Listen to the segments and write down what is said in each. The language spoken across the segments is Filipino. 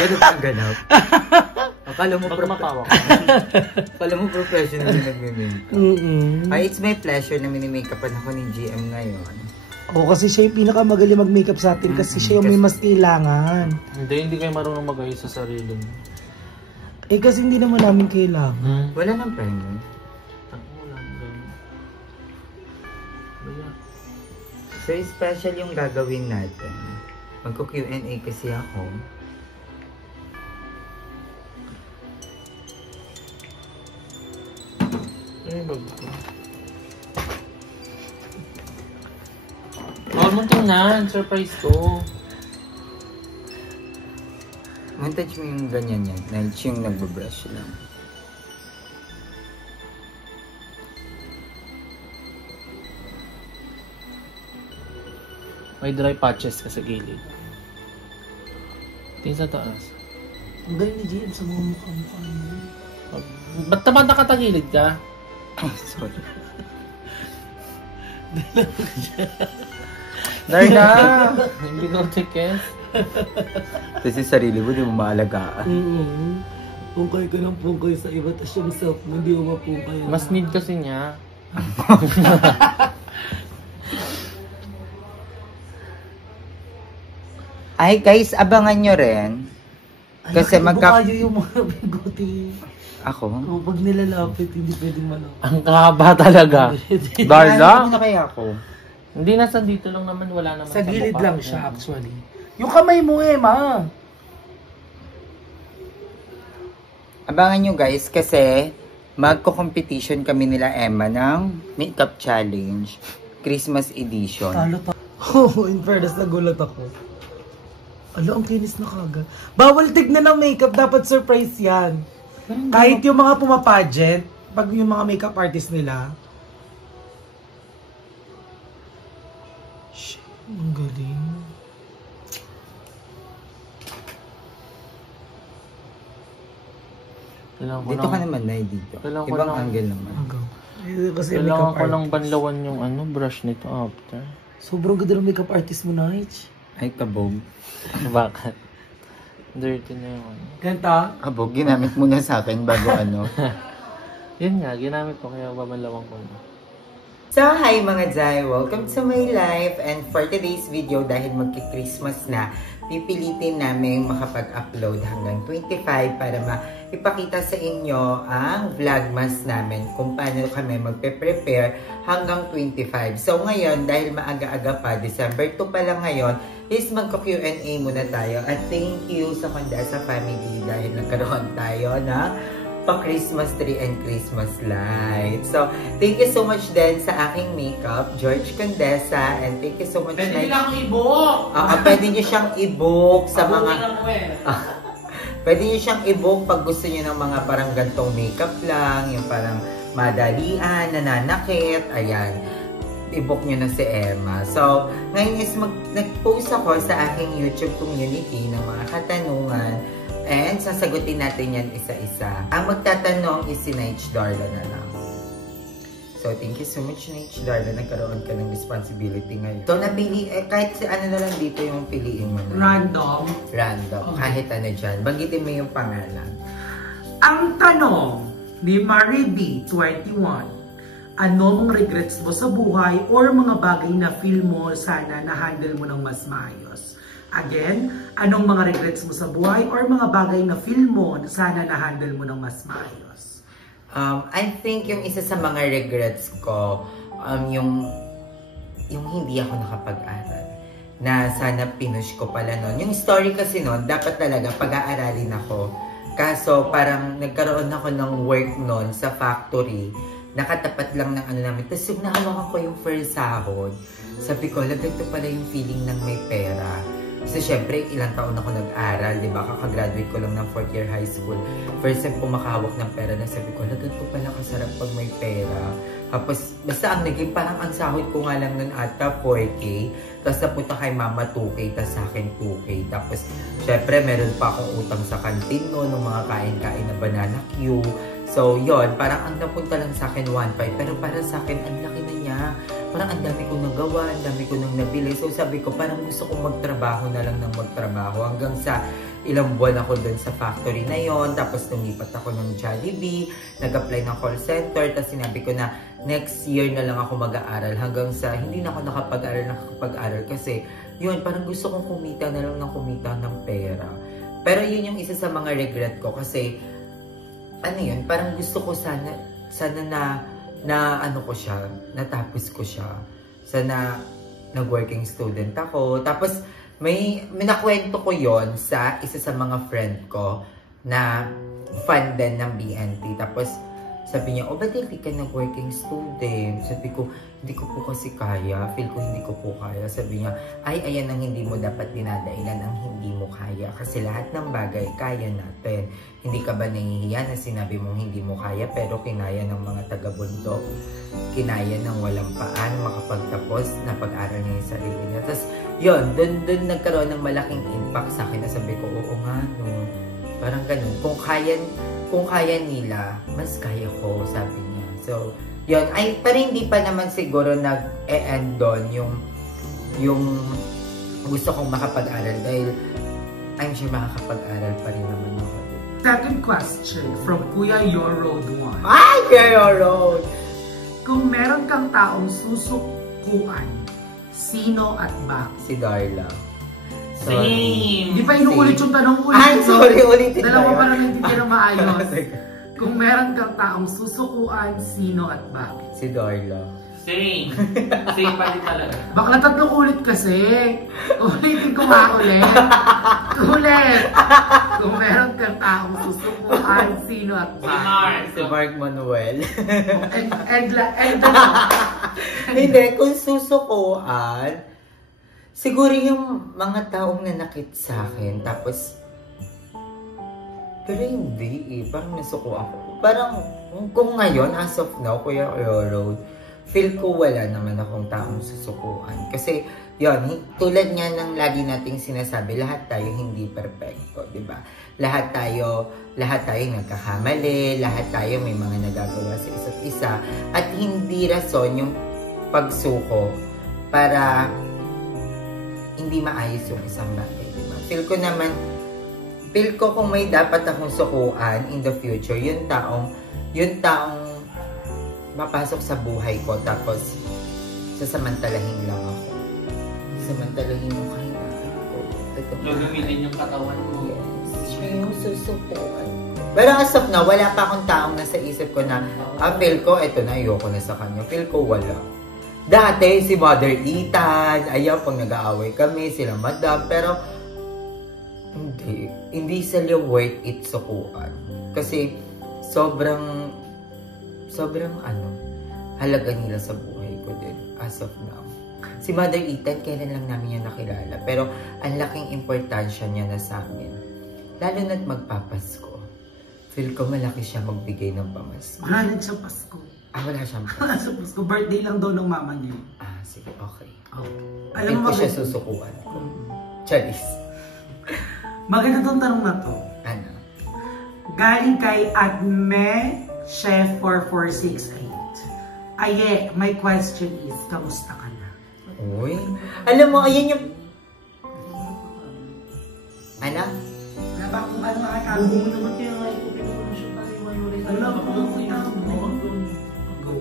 Ganun ang ganap. Akala mo Akala mo professional yung nagme-makeup. Ay, it's my pleasure na mini-makeupan ako ni GM ngayon. Oo, kasi siya yung pinakamagaling mag-makeup sa atin kasi siya yung may mas kailangan. Hindi kayo marunong mag-ayos sa sarili mo. Eh kasi hindi naman namin kailangan. Wala nang primer. So, special yung gagawin natin. Magko-Q&A kasi ako. Ay, bago. Huwag mo tingnan, surprise ko. Montage mo yung ganyan yan. Yung nagbabrush lang. May dry patches ka sa gilid. Tingin sa taas. Ang galing ni GM sa mga mukha-mukha niya. Ba't naman nakatagilid ka? Sorry. Darna! Hindi ko tickets. Kasi sarili mo, di mo maalagaan. Pungkay ka ng pungkay sa iba, tas yung self mo, hindi mo mapungkay. Mas need kasi niya. Ay guys, abangan nyo rin. Kasi kayo yung mga bigote. Ako? O, pag nilalapit, hindi pwedeng malapit. Ang kahaba talaga. Darla? Ano na kaya ako? Hindi, nasa dito lang naman. Wala naman sa gilid mukha. lang siya actually. Yung kamay mo ma. Abangan nyo guys kasi magko-competition kami nila Emma ng Makeup Challenge Christmas Edition. Oh, in fairness, nagulat ako. Ang kinis na kagad. Bawal tignan ng makeup, dapat surprise yan. Kahit yung mga pumapageant, pag yung mga makeup artist nila. Shit, ang galing. Dito ka naman na dito. Ibang angle naman. Kailangan ko lang banlawan yung brush nito after. Sobrang ganda ng makeup artist mo, Nige. Ay, kabog. Bakit? Dirty na yung Ganta? Kabog, ginamit mo na sa akin bago Yun nga, ginamit ko kaya babalawang ko na. So, hi mga Jai! Welcome to my life! And for today's video, dahil magki-Christmas na, pipilitin namin makapag-upload hanggang 25 para maipakita sa inyo ang vlogmas namin kung paano kami magpe-prepare hanggang 25. So ngayon, dahil maaga-aga pa, December 2 pa lang ngayon, is magko-Q&A muna tayo. At thank you sa Condesa family dahil nagkaroon tayo ng pa-Christmas tree and Christmas light. So, thank you so much din sa aking makeup, George Condesa, and thank you so much. Pwede niyo lang i-book! Pwede niyo siyang i-book sa mga... Pwede niyo siyang i-book pag gusto niyo ng mga parang gantong makeup lang, yung parang madalian, nananakit, ayan. I-book niyo na si Emma. So, ngayon is nag-post ako sa aking YouTube community ng mga katanungan. And sasagutin natin yan isa-isa. Ang magtatanong is si Nige Darla na lang. So, thank you so much, Nige Darla. Nagkaroon ka ng responsibility ngayon. So, napili, kahit si ano na lang dito yung piliin mo na. Random. Random. Okay. Kahit ano dyan. Banggitin mo yung pangalan. Ang tanong ni Marie B. 21. Ano mong regrets mo sa buhay or mga bagay na feel mo sana na-handle mo ng mas maayos? Again, anong mga regrets mo sa buhay or mga bagay na feel mo na sana na-handle mo ng mas maayos? I think yung isa sa mga regrets ko, yung hindi ako nakapag-aral. Na sana pinush ko pala nun. Yung story kasi nun, dapat talaga pag-aaralin ako. Kaso parang nagkaroon ako ng work nun sa factory. Nakatapat lang ng ano namin. Tapos yung nahawakan ko yung first sahod, sabi ko, ganito pala yung feeling ng may pera. So, syempre, ilang taon ako nag-aral, di ba? Kakagraduate ko lang ng 4th year high school. First time ko makahawak ng pera na sabi ko, ganito pala kasarap pag may pera. Tapos, basta ang naging parang ang sahod ko nga lang nun ata 4K. Tapos, napunta kay mama 2K, tapos sa akin 2K. Tapos, syempre, meron pa akong utang sa kantin noon, ng mga kain-kain na banana Q. So, yon parang ang napunta lang sa akin 1.5. Pero para sa akin, ang laki na niya. parang ang dami kong nagawa, ang dami ko nang nabili. So sabi ko, parang gusto kong magtrabaho na lang ng magtrabaho hanggang sa ilang buwan ako dun sa factory na yon. Tapos lumipat ako ng Jollibee, nag-apply ng call center, tapos sinabi ko na next year na lang ako mag-aaral hanggang sa hindi na ako nakapag-aral kasi yun, parang gusto kong kumita na lang ng kumita ng pera. Pero yun yung isa sa mga regret ko kasi ano yun, parang gusto ko sana na ano ko siya, natapos ko siya. Sana nag-working student ako. Tapos may nakwento ko yon sa isa sa mga friend ko na fan din ng BNT. Tapos sabi niya, ba't hindi ka nag-working student? Sabi ko, hindi ko po kasi kaya. Feel ko hindi ko po kaya. Sabi niya, ayan ang hindi mo dapat dinadailan ang hindi mo kaya. Kasi lahat ng bagay, kaya natin. Hindi ka ba nahihiya na sinabi mong hindi mo kaya, pero kinaya ng mga taga-bundok? Kinaya ng walang paan, makapagtapos na pag-aral niya yung sarili niya. Tapos, yun, dun nagkaroon ng malaking impact sa akin na sabi ko, oo nga, no. Parang ganun. Kung kaya nila, mas kaya ko, sabi niya. So, yun. Pero hindi pa naman siguro nag-e-end doon yung gusto kong makapag-aral dahil I'm sure makakapag-aral pa rin naman ako. Second question from Kuya Your Road 1. Ay, Kuya Your Road! Kung meron kang taong susukuan, sino at bakit? Si Darla. Same! Hindi pa inuulit yung tanong ulit. Ay, sorry, ulitin Dalawa tayo. pa lang hindi na maayos. Kung meron kang taong susukuan, sino at bakit? Si Darla. Same! Same pa rin talaga. Bakla tatlong ulit kasi. Ulitin ko nga ulit. Ulit! Kung meron kang taong susukuan, sino at bakit? Si Mark Manuel. And Hindi, kung susukuan, siguro yung mga taong nanakit sa akin, tapos, pero hindi eh, parang nasuko ako. Parang, kung ngayon, as of now, Kuya Road, feel ko wala naman akong taong susukuan. Kasi, yun, tulad nga ng lagi nating sinasabi, lahat tayo hindi perfecto, di ba? Lahat tayo nagkakamali, lahat tayo may mga nagagawa sa isa't isa, at hindi rason yung pagsuko para hindi maayos yung isang bagay, diba? Feel ko kung may dapat akong sukuan in the future, yung taong mapasok sa buhay ko, tapos sasamantalahin lang ako. Samantalahin yung kahinaan ko. Gagamitin yung katawan mo. Yes, siya yung susukuan. Pero as of now, wala pa akong taong nasa isip ko na, feel ko, eto na, ayoko na sa kanya. Feel ko wala. Dati, si Mother Ethan, ayaw, pag nag-aaway kami, sila Madam, pero hindi sila worth it sukuan. Kasi, sobrang halaga nila sa buhay ko din, as of now. Si Mother Ethan, kailan lang namin yung nakilala, pero ang laking importansya niya na sa amin. Lalo na't magpapasko. Feel ko malaki siya magbigay ng pamasko. wala rin siya Pasko. Wala siyang Wala siya Pasko. Birthday lang daw ng mama niya. Sige, okay. Alam Feel mo ko siya bakit? susukuan ko. Charis. Maganda tong tanong na to. Ano? Galing kay Adme Chef 4468. Aye, my question is, kamusta ka na? Uy. Alam mo, ayan yung... Ano? Wala ba kung ano ay Oo naman kaya nga ito pinupunsyo tayo ngayon. Alam ko, go.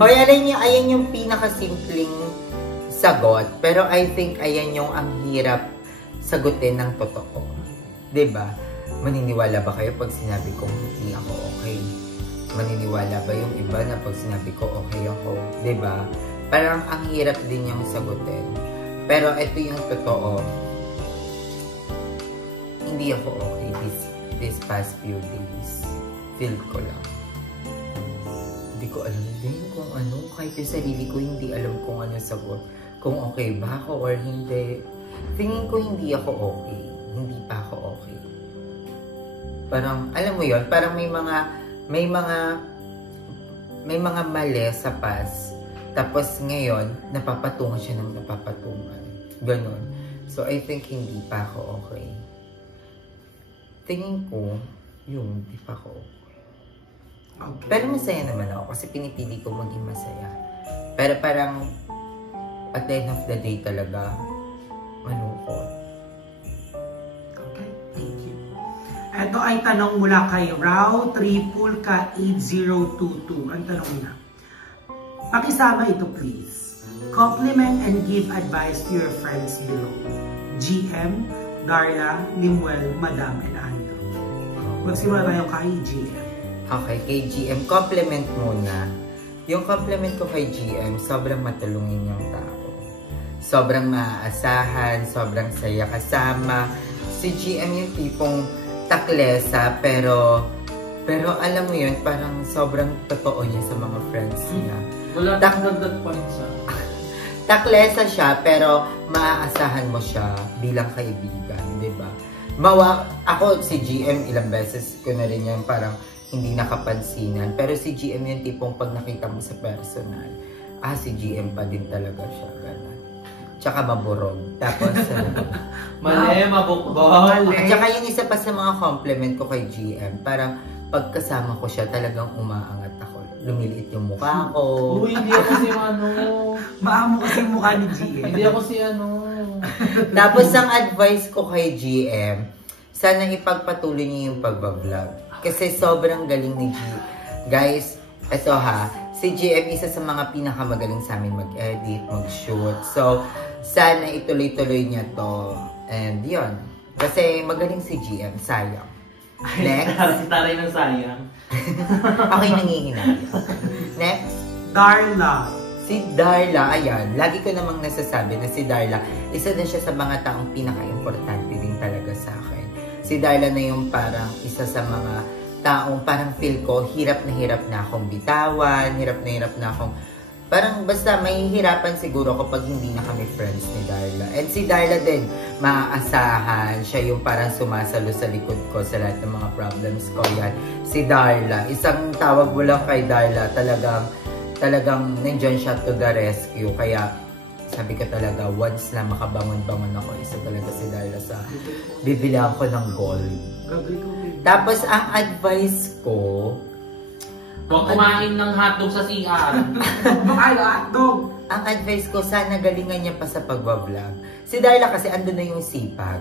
Hoy, ayan yung pinakasimpleng sagot. Pero I think ayan yung ang hirap sagutin ng totoo. 'Di ba? Maniniwala ba kayo pag sinabi kong hindi ako okay? Maniniwala ba yung iba na pag sinabi ko okay ako? 'Di ba? Parang ang hirap din yung sagutin. Pero ito yung totoo. Hindi ako okay this past few days. Feel ko lang. Hindi ko alam din kung ano. Kahit yung sarili ko, hindi alam kung ano sagot. Kung okay ba ako or hindi. Tingin ko hindi ako okay. Hindi pa ako okay. Parang, alam mo yon, parang may mga mali sa past. Tapos ngayon, napapatungan siya ng napapatungan. Ganon. So, I think hindi pa ako okay. Tingin ko, hindi pa ako okay. Okay. Pero masaya naman ako kasi pinipili ko maging masaya. Pero parang, at the end of the day talaga, malungkot. Okay, thank you. Ito ay tanong mula kay Rao Triple Ka 8022. Ang tanong niya, pakisama ito please. Compliment and give advice to your friends below. GM, Darla, Limuel, Madam, and Andrew. Magsimula tayo kay GM. Okay, kay GM, compliment muna. Yung compliment ko kay GM, sobrang matulungin yung tao. Sobrang maaasahan, sobrang saya kasama. Si GM yung tipong taklesa, pero alam mo yun, parang sobrang totoo niya sa mga friends niya. Wala dagdag points siya. Taklesa siya, pero maaasahan mo siya bilang kaibigan, di ba? Ako, si GM, ilang beses ko na rin yan parang hindi nakapansinan. Pero si GM yung tipong pag nakita mo sa personal, si GM pa din talaga siya, gano'n. Tsaka maburog. Tapos, mali, mabukbol. At saka yung isa pa sa mga compliment ko kay GM, parang pagkasama ko siya, talagang umaangat ako. Lumiliit yung mukha ko. Uy, hindi ako si ano. Maamo kasi yung mukha ni GM. Hindi ako si ano. Tapos ang advice ko kay GM, sana ipagpatuloy niyo yung pagbablog. Kasi sobrang galing ni GM. Guys, eto ha, si GM isa sa mga pinakamagaling sa amin mag-edit, mag-shoot. So, sana ituloy-tuloy niya to. And yun. Kasi magaling si GM, sayang. Next. Si Taray ng sayang. Ako'y nangihinayang. Next. Darla. Si Darla, ayan, lagi ko namang nasasabi na si Darla, isa na siya sa mga taong pinaka-importante din talaga sa akin. Si Darla na yung parang isa sa mga taong parang feel ko, hirap na akong bitawan, hirap na akong, parang basta mahihirapan siguro kapag hindi na kami friends ni Darla. And si Darla din, maaasahan, siya yung parang sumasalo sa likod ko sa lahat ng mga problems ko yan. Si Darla, isang tawag mo lang kay Darla, talagang nandyan siya to the rescue. Kaya sabi ko talaga, once na makabangon-bangon ako, isa talaga si Darla sa bibilang ko ng gold. Tapos ang advice ko, huwag kumain ng hotdog sa CR. Baka hotdog. Ang advice ko, sana galingan niya pa sa pagbablog. Si Darla kasi andun na yung sipag.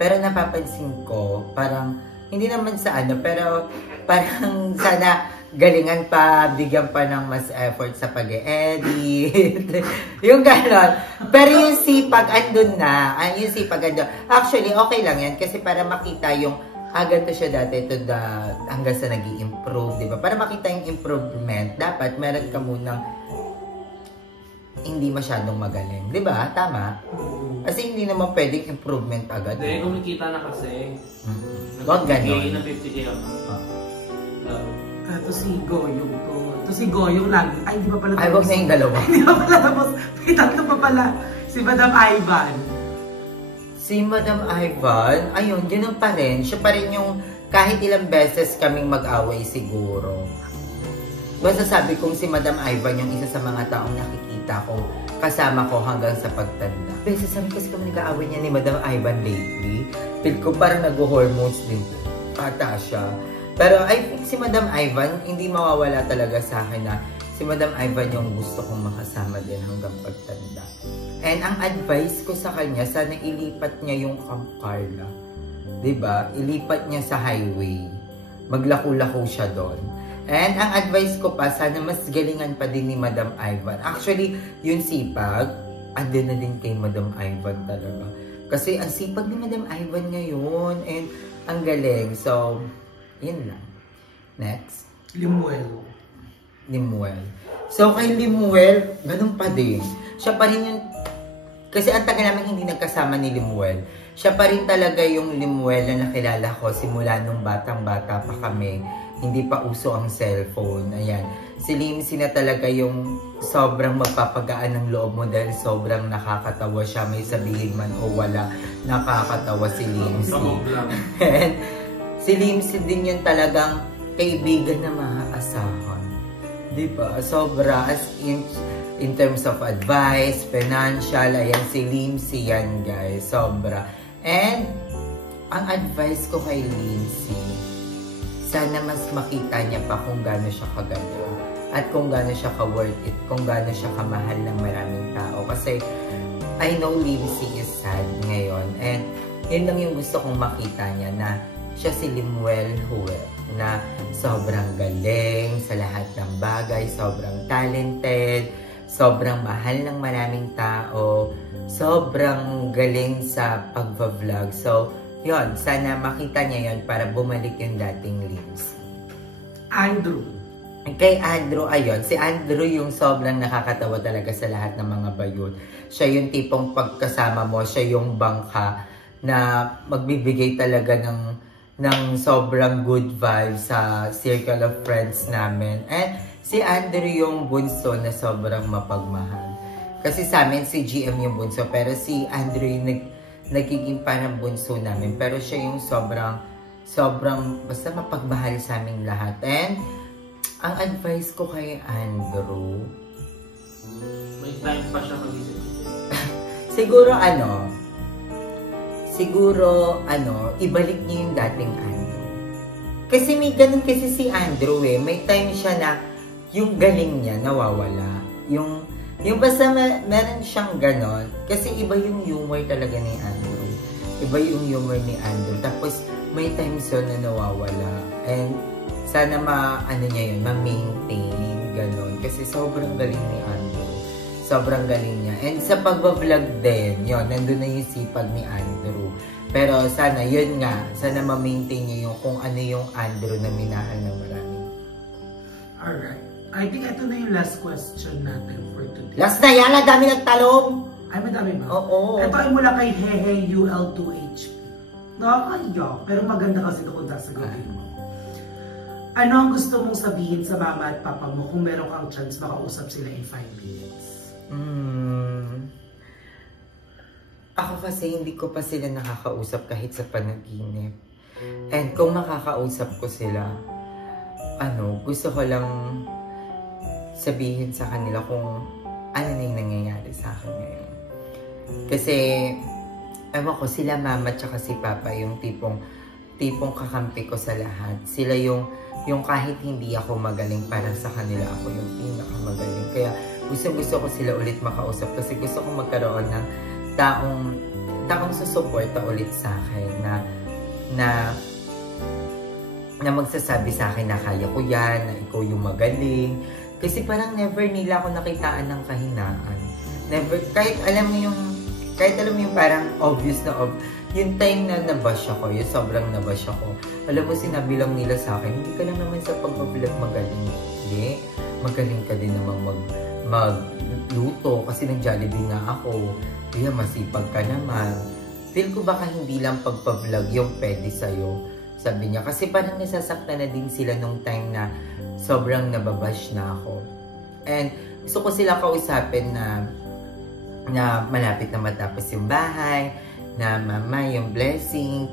Pero napapansin ko, parang, hindi naman sa ano, pero parang sana galingan pa, bigyan pa ng mas effort sa pag-edit. Yung gano'n. Pero yung sipag, andun na. Yung sipag, andun. Actually, okay lang yan kasi para makita yung ganito siya dati hanggang sa nag-i-improve, di ba? Para makita yung improvement, dapat meron ka munang hindi masyadong magaling. Di ba? Tama? Kasi hindi naman pwedeng improvement agad. Hindi, kumikita na kasi. Huwag ganon. Na 50K lang. Ito si Goyong to. Ito si Goyong lagi. Ay, di ba pala tapos? Ay, huwag na yung dalawa. Hindi ba pala tapos? May tatlo pa pala. Si Madam Ivan. Si Madam Ivan, ayun, ganun pa rin. Siya pa rin yung kahit ilang beses kaming mag-away siguro. Basta sabi kong si Madam Ivan yung isa sa mga taong nakikita ko, kasama ko hanggang sa pagtanda. Beses sabi kasi kami nag-aaway niya ni Madam Ivan lately. Feel ko parang nag-hormones din. Ata siya. Pero I think si Madam Ivan, hindi mawawala talaga sa akin na si Madam Ivan yung gusto kong makasama din hanggang pagtanda. And ang advice ko sa kanya, sana ilipat niya yung Camp Carla. Diba? Ilipat niya sa highway. Maglako-lako siya doon. And ang advice ko pa, sana mas galingan pa din ni Madam Ivan. Actually, yung sipag, andun na din kay Madam Ivan talaga. Kasi ang sipag ni Madam Ivan ngayon. And ang galing. So, yun lang. Next. Limuel. So, kay Limuel, ganun pa din. Siya pa rin yung, kasi ang tagal namin hindi nagkasama ni Limuel. Siya pa rin talaga yung Limuel na nakilala ko simula nung batang-bata pa kami. Hindi pa uso ang cellphone. Ayan. Si Limsi na talaga yung sobrang magpapagaan ng loob mo dahil sobrang nakakatawa siya. May sabihin man o wala, nakakatawa si Limsi. And si Limsi din yung talagang kaibigan na maaasahan. Diba? Sobra. As in terms of advice, financial, ayan si Limsi yan guys. Sobra. And ang advice ko kay Limsi, sana mas makita niya pa kung gaano siya kaganda. at kung gaano siya ka-worth it, kung gaano siya kamahal ng maraming tao. Kasi I know Lindsay is sad ngayon, and yun lang yung gusto kong makita niya, na siya si Limuel Huel, na sobrang galing sa lahat ng bagay, sobrang talented, sobrang mahal ng maraming tao, sobrang galing sa pagva-vlog. So, yun, sana makita niya yun para bumalik yung dating Lims. Andrew. Kay Andrew, ayun, si Andrew yung sobrang nakakatawa talaga sa lahat ng mga bayot. Siya yung tipong pagkasama mo, siya yung bangka na magbibigay talaga ng sobrang good vibes sa circle of friends namin. And si Andrew yung bunso na sobrang mapagmahal. Kasi sa amin si GM yung bunso, pero si Andrew yung nagiging parang bunso namin. Pero siya yung sobrang basta mapagmahal sa aming lahat. And ang advice ko kay Andrew, may time pa siya mag-isip. siguro ibalik niyo yung dating Andrew. Kasi may ganun kasi si Andrew may time siya na yung galing niya nawawala. Yung basta meron siyang ganon. Kasi iba yung humor talaga ni Andrew. Iba yung humor ni Andrew. Tapos may times yun na nawawala. And sana niya yun, ma-maintain, gano'n. Kasi sobrang galing ni Andrew. Sobrang galing niya. And sa pagbablog din, yun, nandun na yung sipag ni Andrew. Pero sana, yun nga, sana ma-maintain niya yung kung ano yung Andrew na minahal ng marami. Alright. I think ito na yung last question natin for today. Last na yan! Ang dami nagtalong! Ay, madami ba? Oo. Ito ay mula kay Hehe UL2HP. Nakakaiyak, pero maganda kasi ito kung sasagutin mo. Ano ang gusto mong sabihin sa mama at papa mo kung meron kang chance makausap sila in 5 minutes? Ako kasi hindi ko pa sila nakakausap kahit sa panaginip. And kung makakausap ko sila, gusto ko lang sabihin sa kanila kung ano na yung nangyayari sa akin ngayon. Kasi, ewan ko, sila mama at si papa yung tipong kakampi ko sa lahat. Sila yung kahit hindi ako magaling, para sa kanila ako yung pinakamagaling. Kaya gusto ko sila ulit makausap kasi gusto ko magkaroon ng taong susuporta ulit sa akin na magsasabi sa akin na kaya ko yan, na ikaw yung magaling. Kasi parang never nila ako nakitaan ng kahinaan. Never, kahit alam mo yung parang obvious na yung time na nabash ako, yung sobrang nabash ako. Alam mo, sinabi lang nila sa akin, hindi ka lang naman sa pag-vlog magaling. Hindi, magaling ka din naman magluto kasi nag-Jollibee nga ako. Kaya masipag ka naman. Feel ko baka hindi lang pagpa-vlog yung pwede sa'yo. Sabi niya, kasi parang nasasaktan na din sila nung time na sobrang nababash na ako. And gusto ko sila kausapin na malapit na matapos yung bahay, na mama yung blessing,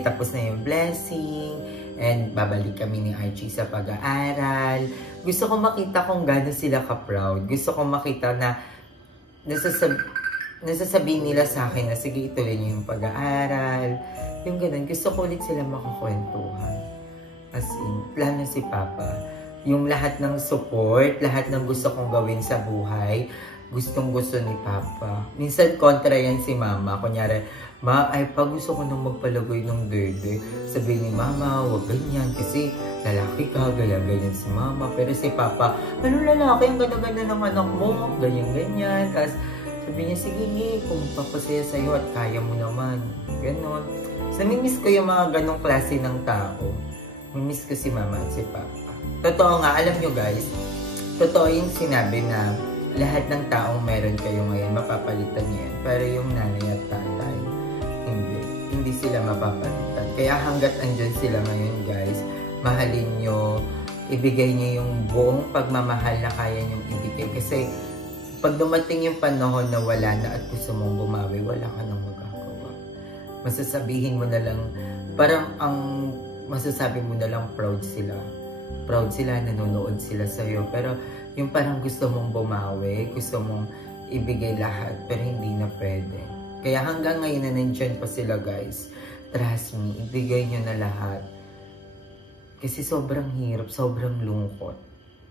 tapos na yung blessing, and babalik kami ni Archie sa pag-aaral. Gusto ko makita kung gaano sila ka-proud. Gusto ko makita na nasasabihin nila sa akin na sige, ituloy niyo yung pag-aaral. Yung ganun, gusto ko ulit sila makakwentuhan. As in, lalo na si Papa. Yung lahat ng support, lahat ng gusto kong gawin sa buhay, gustong-gusto ni Papa. Minsan kontra yan si Mama. Kunyari, gusto ko nang magpalagoy ng dede. Sabi ni Mama, wag ganyan kasi lalaki ka, ganyan si Mama. Pero si Papa, ano lalaki, ang ganda-ganda ng anak mo, ganyan-ganyan. Tapos sabi niya, sige, kung papasaya sa'yo at kaya mo naman. Ganon. So, namimiss ko yung mga ganong klase ng tao. Namimiss ko si Mama at si Papa. Totoo nga, alam nyo guys, totoo yung sinabi na lahat ng taong meron kayo ngayon, mapapalitan niya yan. Pero yung nanay at tatay, hindi sila mapapalitan. Kaya hanggat andyan sila ngayon guys, mahalin nyo, ibigay nyo yung buong pagmamahal na kaya nyong ibigay. Kasi pag dumating yung panahon na wala na at gusto mong bumawi, wala ka nang magagawa. Masasabihin mo na lang, parang masasabi mo na lang proud sila. Proud sila, nanonood sila sa'yo. Pero yung parang gusto mong bumawi, gusto mong ibigay lahat, pero hindi na pwede. Kaya hanggang ngayon na nandyan pa sila guys, trust me, ibigay nyo na lahat. Kasi sobrang hirap, sobrang lungkot.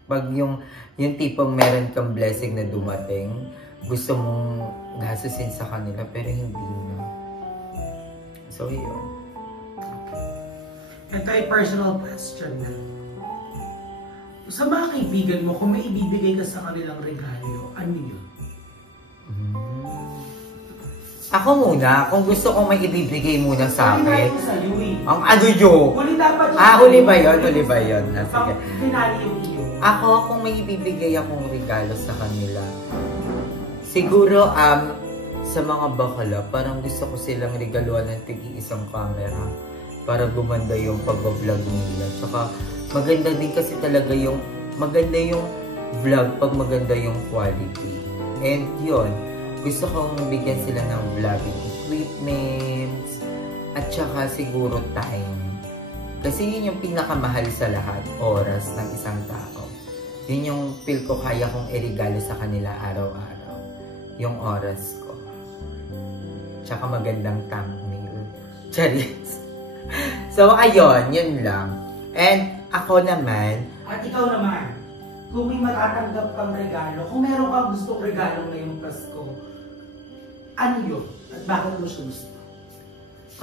Pag yung tipong meron kang blessing na dumating, gusto mong gasusin sa kanila, pero hindi na. So, yun. Ito ay personal question na. Sa mga kaibigan mo, kung may ibibigay ka sa kanilang regalo, ano yun? Ako muna, kung gusto kong may ibibigay muna sa akin. Huli sa'yo eh. Ang ano yun? Huli dapat yun. Huli ba yun? Huli ba yun? Sige. Pinali yung iyo. Ako, kung may ibibigay akong regalo sa kanila, siguro, sa mga bakala, parang gusto ko silang regaluan ng tig-isang camera para gumanda yung pag-vlog nila. Tsaka, maganda din kasi talaga yung, maganda yung vlog pag maganda yung quality. And yun, gusto kong bigyan sila ng vlogging equipments at saka siguro time. Kasi yun yung pinakamahal sa lahat, oras ng isang tao. Yun yung feel ko kaya kong i-regalo sa kanila araw-araw. Yung oras ko. Tsaka magandang thumbnail. Charis. So, ayun, yun lang. And ako naman. At ikaw naman, kung may matatanggap kang regalo, kung meron kang gustong regalo ngayong Pasko, ano yun? At bakit mo siya gusto?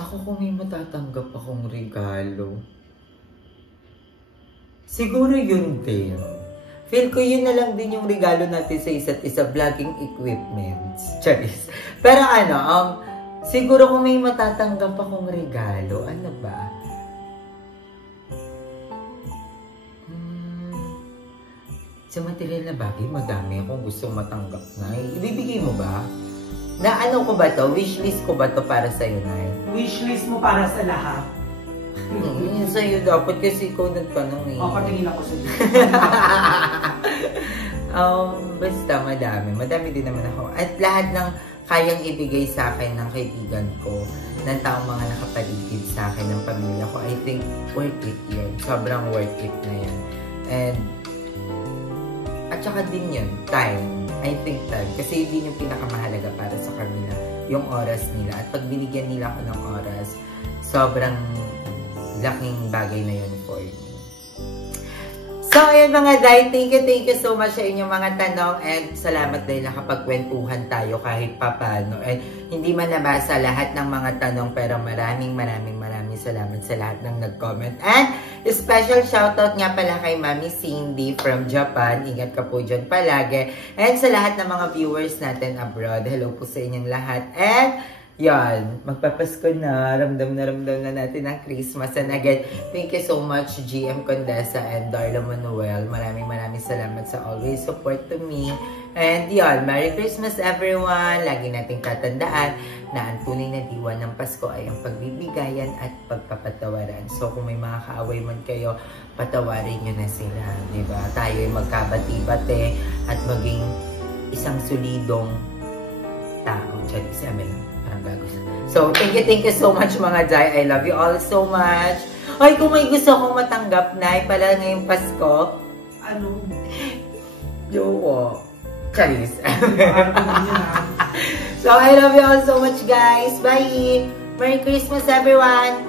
Ako kung may matatanggap akong regalo, siguro yun din. Feel ko yun na lang din yung regalo natin sa isa't isa, vlogging equipments. Charis. Pero siguro kung may matatanggap akong regalo, ano ba? Sa material na bagay, madami akong gustong matanggap na. Ibibigay mo ba? Na ano ko ba to? Wishlist ko ba to para sa'yo, Nay? Wishlist mo para sa lahat? Yun sa'yo dapat kasi ikaw nagtanong eh. Patingin ako sa iyo. Basta madami. Madami din naman ako. At lahat ng kayang ibigay sa akin ng kaibigan ko, ng taong mga nakapaligid sa akin, ng pamilya ko, I think worth it yun. Sobrang worth it na yan. And at saka din yun, time. I think time. Kasi yun yung pinakamahalaga para sa kanila. Yung oras nila. At pag binigyan nila ako ng oras, sobrang laking bagay na yun for me. So, ayun mga Day, thank you so much sa inyong mga tanong and salamat dahil nakapagkwentuhan tayo kahit papano. And hindi man nabasa lahat ng mga tanong pero maraming salamat sa lahat ng nag-comment. And special shoutout nga pala kay Mami Cindy from Japan. Ingat ka po dyan palagi. And sa lahat ng mga viewers natin abroad, hello po sa inyong lahat. And yan, magpapasko na, ramdam na natin ang Christmas. And again, thank you so much GM Condesa and Darla Manuel. Maraming salamat sa always support to me. And yan, Merry Christmas everyone! Lagi nating tatandaan na ang tunay na diwa ng Pasko ay ang pagbibigayan at pagpapatawaran. So kung may mga kaaway man kayo, patawarin nyo na sila. Diba? Tayo ay magkabati-bate at maging isang solidong tao. Charis, amen. So, thank you so much mga Day. I love you all so much. Ay, kung may gusto kong matanggap, Nay, pala ngayong Pasko. Ano? Yo, Charis. So, I love you all so much, guys. Bye! Merry Christmas, everyone!